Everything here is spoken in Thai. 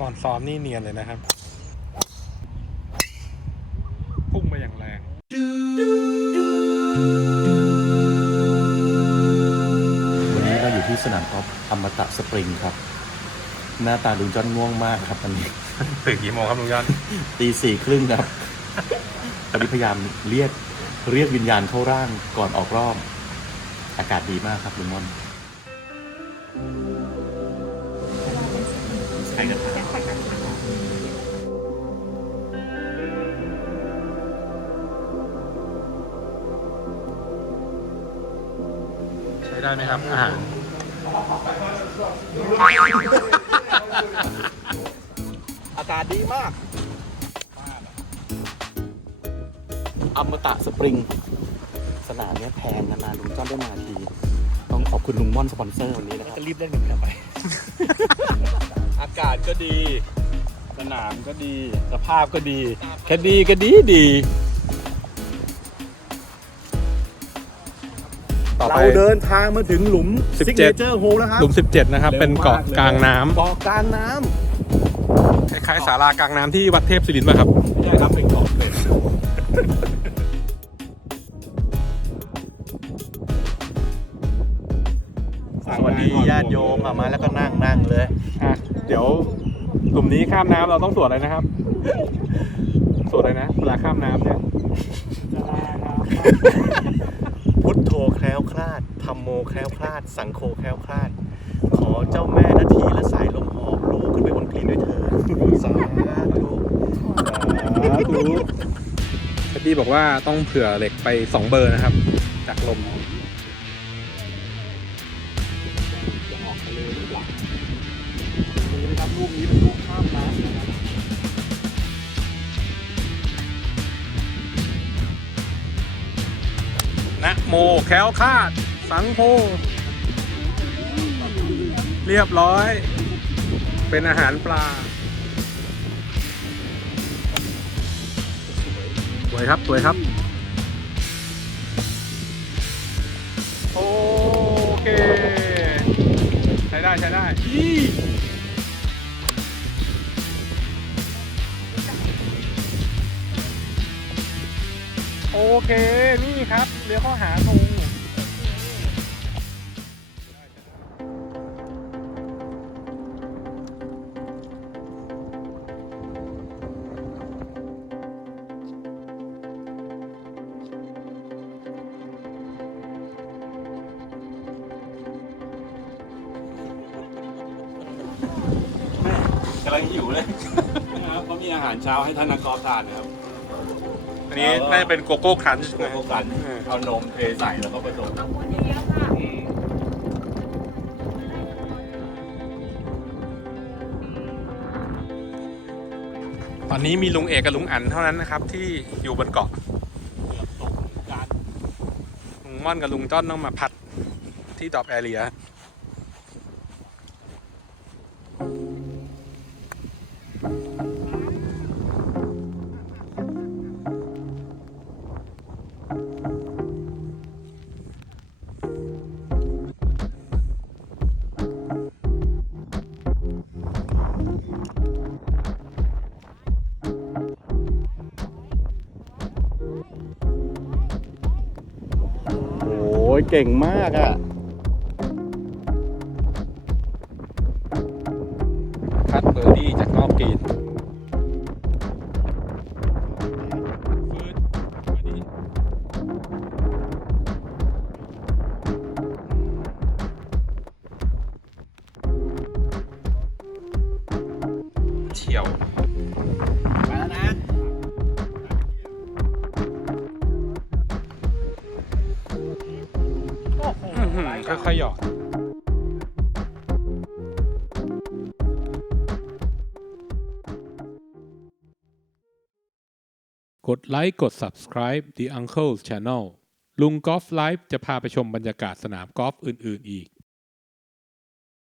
ก่อนซ้อมนี่เนียนเลยนะครับ พุ่งไปอย่างแรงวันนี้เราอยู่ที่สนามกอล์ฟอมตะสปริงครับ หน้าตาลุงจ้อนง่วงมากครับตอนนี้ ตื่นกี่โมงครับลุงยอดตีสี่ครึ่งครับตอนนี้พยายามเรียกเรียกวิญญาณเข้าร่างก่อนออกรอบ อากาศดีมากครับลุงม่อนใครกันครับ ได้ไหมครับอาหารอากาศดีมากอมตะสปริง สนามเนี้ยแพงนานๆลุงจ้อนได้มาที ต้องขอบคุณลุงม่อนสปอนเซอร์วันนี้นะครับ ก็รีบเล่นกันกลับไป อากาศก็ดี สนามก็ดี สภาพก็ดี แค่ดีก็ดีดี ต่อไป เราเดินทางมาถึงหลุม17 Signature Hole แล้วครับหลุม 17 นะครับ เป็นเกาะกลางน้ำเกาะกลางน้คล้ายๆศาลากลางน้ำที่วัดเทพศิรินทร์ป่ะครับไม่ใช่ครับเป็นเกาะเลยำสวัสดีญาติโยมอะมาแล้วก็นั่งนั่งเลย อะ เดี๋ยวกลุ่มนี้ข้ามน้ำเราต้องสวดอะไรนะครับ สวดอะไรนะ เวลาข้ามน้ำเนี่ย พุทโธแคล้วคลาดธ รมโมแคล้วคลาด สังโฆแคล้วคลาด ขอเจ้าแม่นาทีและสายลมหอบลูกขึ้นไปบนกรีนด้วยเถิดสาธุแคดดี้บอกว่าต้องเผื่อเหล็กไป 2 เบอร์นะครับ จากลมนะโมแคล้วคลาด สังโฆเรียบร้อย เป็นอาหารปลา สวยครับสวยครับ โอเค ใช้ได้ใช้ได้อีโอเค นี่ครับเลี้ยวเข้าหาธงำลังหิวเลยนะครับเขามีอาหารเช้าให้ท่านนักกอล์ฟทานนะครับอันนี้น่าจะเป็นโกโก้ครันช์โกโก้กันเอานมเทใส่แล้วก็ผสมอืมตอนนี้มีลุงเอกกับลุงอันเท่านั้นนะครับ ที่อยู่บนเกาะเกือบตกการลุงม่อนกับลุงจ้อนต้องมาพัดที่ดรอปแอเรีย โอ้ยเก่งมากอะพัดเบอร์ดี้จากนอกกรีนเฉียว ค่อยหยอด กดไลค์กด subscribe The Uncle's Channel ลุงกอล์ฟไลฟ์จะพาไปชมบรรยากาศสนามกอล์ฟอื่น ๆ อีก